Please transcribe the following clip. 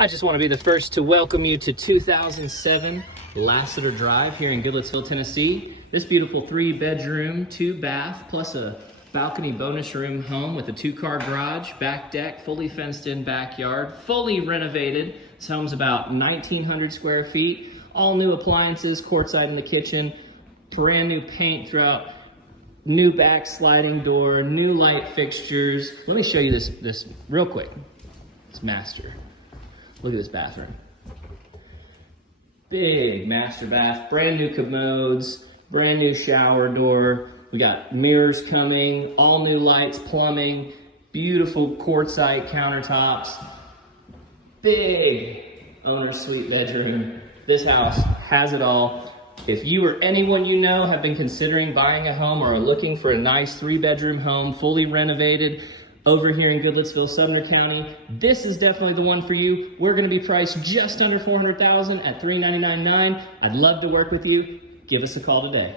I just want to be the first to welcome you to 2007 Lassiter Drive here in Goodlettsville, Tennessee. This beautiful 3-bedroom, 2-bath, plus a balcony bonus room home with a 2-car garage, back deck, fully fenced in backyard, fully renovated. This home's about 1,900 square feet, all new appliances, quartzite in the kitchen, brand new paint throughout, new back sliding door, new light fixtures. Let me show you this real quick. It's master. Look at this bathroom. Big master bath, brand new commodes, brand new shower door. We got mirrors coming, all new lights, plumbing, beautiful quartzite countertops, big owner's suite bedroom. This house has it all. If you or anyone you know have been considering buying a home or are looking for a nice 3-bedroom home, fully renovated, over here in Goodlettsville, Sumner County, this is definitely the one for you. We're gonna be priced just under $400,000 at $399,900. I'd love to work with you. Give us a call today.